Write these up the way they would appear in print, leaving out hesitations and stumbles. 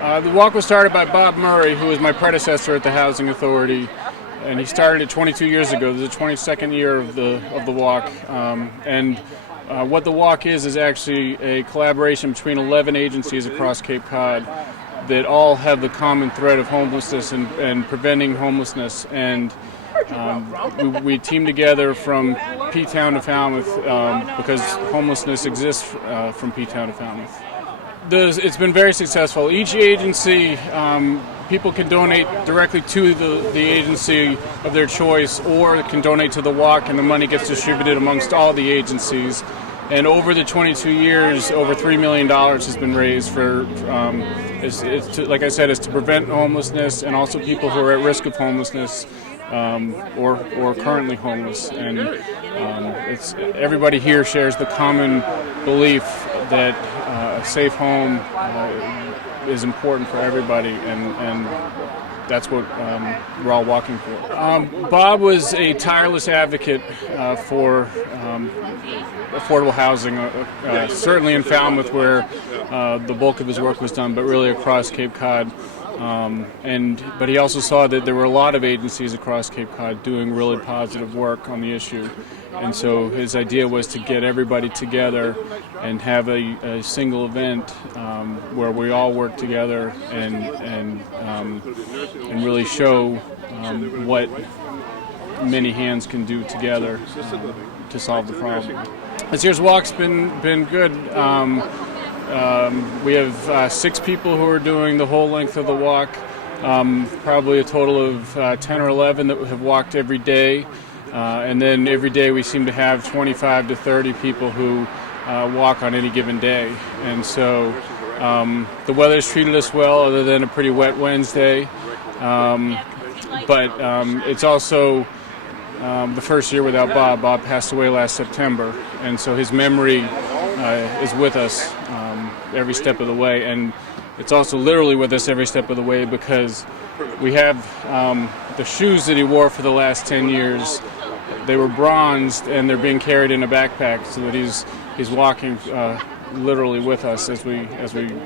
The walk was started by Bob Murray, who was my predecessor at the Housing Authority, and he started it 22 years ago. This is the 22nd year of the walk, what the walk is actually a collaboration between 11 agencies across Cape Cod that all have the common thread of homelessness and preventing homelessness. And we team together from P-Town to Falmouth because homelessness exists from P-Town to Falmouth. It's been very successful. Each agency, people can donate directly to the agency of their choice, or can donate to the walk, and the money gets distributed amongst all the agencies. And over the 22 years, over $3 million has been raised for, like I said, it's to prevent homelessness and also people who are at risk of homelessness or currently homeless. And everybody here shares the common belief that a safe home is important for everybody, and that's what we're all walking for. Bob was a tireless advocate for affordable housing, certainly in Falmouth where the bulk of his work was done, but really across Cape Cod. But he also saw that there were a lot of agencies across Cape Cod doing really positive work on the issue. And so his idea was to get everybody together and have a single event where we all work together and really show what many hands can do together to solve the problem. This year's walk's been good. We have 6 people who are doing the whole length of the walk, probably a total of 10 or 11 that have walked every day. And then every day we seem to have 25 to 30 people who walk on any given day. And so the weather's treated us well, other than a pretty wet Wednesday. But it's also the first year without Bob. Bob passed away last September, and so his memory is with us every step of the way. And it's also literally with us every step of the way because we have the shoes that he wore for the last 10 years. They were bronzed, and they're being carried in a backpack, so that he's walking literally with us as we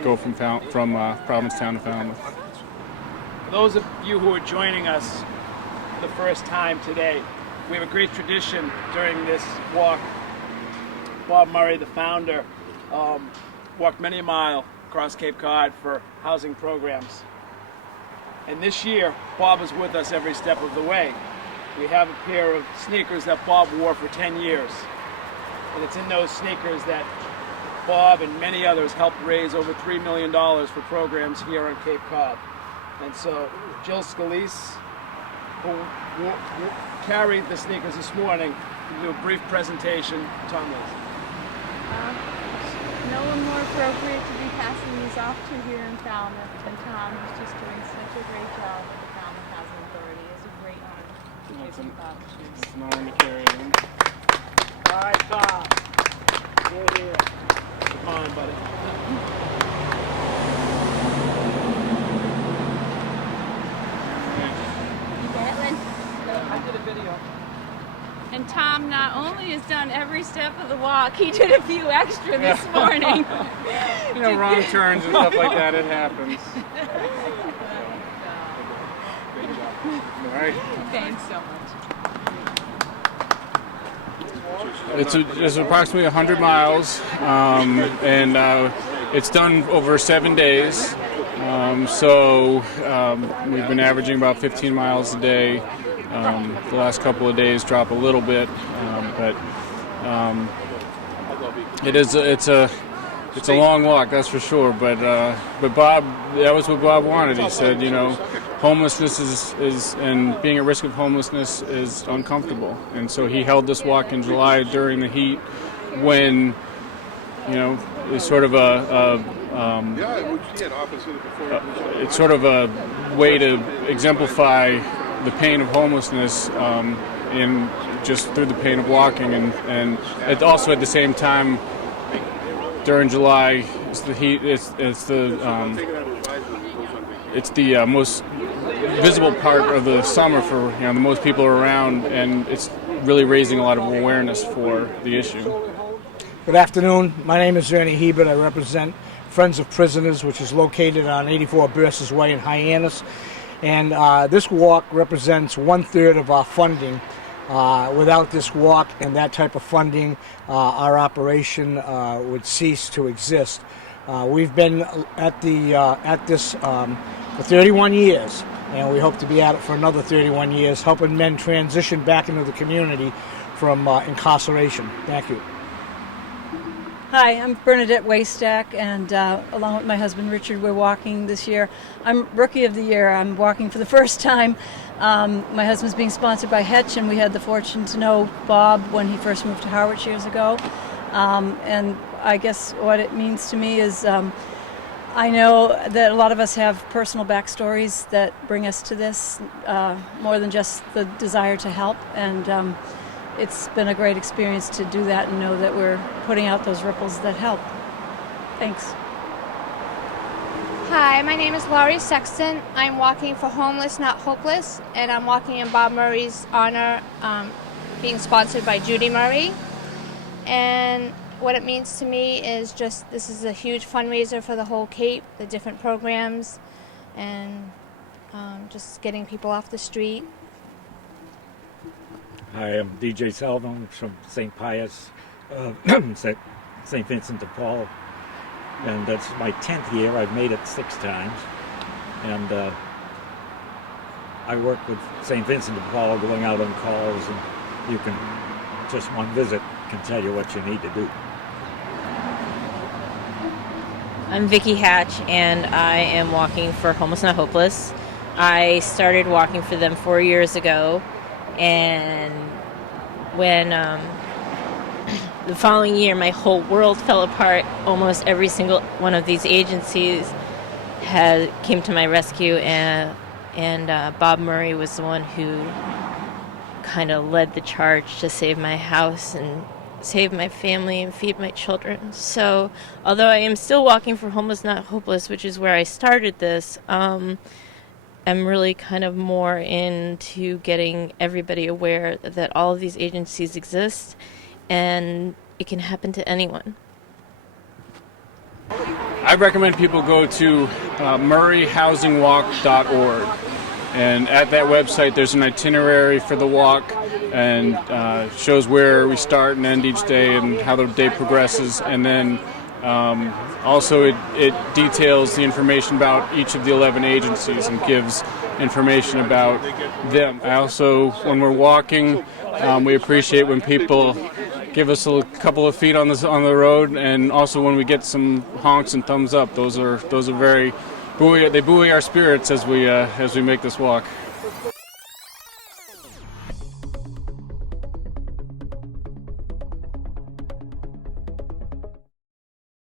go from Provincetown to Falmouth. For those of you who are joining us for the first time today, we have a great tradition during this walk. Bob Murray, the founder, walked many a mile across Cape Cod for housing programs. And this year, Bob is with us every step of the way. We have a pair of sneakers that Bob wore for 10 years. And it's in those sneakers that Bob and many others helped raise over $3 million for programs here on Cape Cod. And so Jill Scalise, who carried the sneakers this morning, will do a brief presentation. Tom Lacey. No one more appropriate to be passing these off to here in Falmouth than Tom, who's just doing such a great job with the Falmouth Housing Authority. It's a great honor to give him Bob's shoes. It's an honor to carry them. All right, Tom. You're here. Come on, buddy. I did a video. And Tom not only has done every step of the walk, he did a few extra this morning. You know, wrong turns and stuff like that, it happens. All right. Thanks so much. It's approximately 100 miles, and it's done over 7 days. We've been averaging about 15 miles a day. The last couple of days drop a little bit, but it's a long walk, that's for sure. But Bob, that was what Bob wanted. He said, you know, homelessness is and being at risk of homelessness is uncomfortable, and so he held this walk in July during the heat, when, you know, it's sort of it's sort of a way to exemplify the pain of homelessness in just through the pain of walking, and it also at the same time during July, it's the heat. It's the most visible part of the summer for, you know, the most people are around, and it's really raising a lot of awareness for the issue. Good afternoon. My name is Ernie Hebert. I represent Friends of Prisoners, which is located on 84 Burses Way in Hyannis. And this walk represents 1/3 of our funding. Without this walk and that type of funding, our operation would cease to exist. We've been at this for 31 years, and we hope to be at it for another 31 years, helping men transition back into the community from incarceration. Thank you. Hi, I'm Bernadette Waystack, and along with my husband Richard, we're walking this year. I'm Rookie of the Year. I'm walking for the first time. My husband's being sponsored by Hetch, and we had the fortune to know Bob when he first moved to Harwich years ago. And I guess what it means to me is I know that a lot of us have personal backstories that bring us to this, more than just the desire to help. And it's been a great experience to do that and know that we're putting out those ripples that help. Thanks. Hi, my name is Laurie Sexton. I'm walking for Homeless Not Hopeless, and I'm walking in Bob Murray's honor, being sponsored by Judy Murray. And what it means to me is just this is a huge fundraiser for the whole Cape, the different programs, and just getting people off the street. Hi, I'm DJ Salvo from St. Pius, St. Vincent de Paul, and that's my 10th year. I've made it 6 times, and I work with St. Vincent de Paul, going out on calls, and you can, just one visit can tell you what you need to do. I'm Vicki Hatch, and I am walking for Homeless Not Hopeless. I started walking for them 4 years ago, and when the following year my whole world fell apart, almost every single one of these agencies came to my rescue, and Bob Murray was the one who kind of led the charge to save my house and save my family and feed my children. So although I am still walking for Homeless Not Hopeless, which is where I started this, I'm really kind of more into getting everybody aware that all of these agencies exist and it can happen to anyone. I recommend people go to murrayhousingwalk.org, and at that website there's an itinerary for the walk and shows where we start and end each day and how the day progresses, and then also it details the information about each of the 11 agencies and gives information about them. I also, when we're walking, we appreciate when people give us a couple of feet on the road, and also when we get some honks and thumbs up. Those are very buoy our spirits as we make this walk.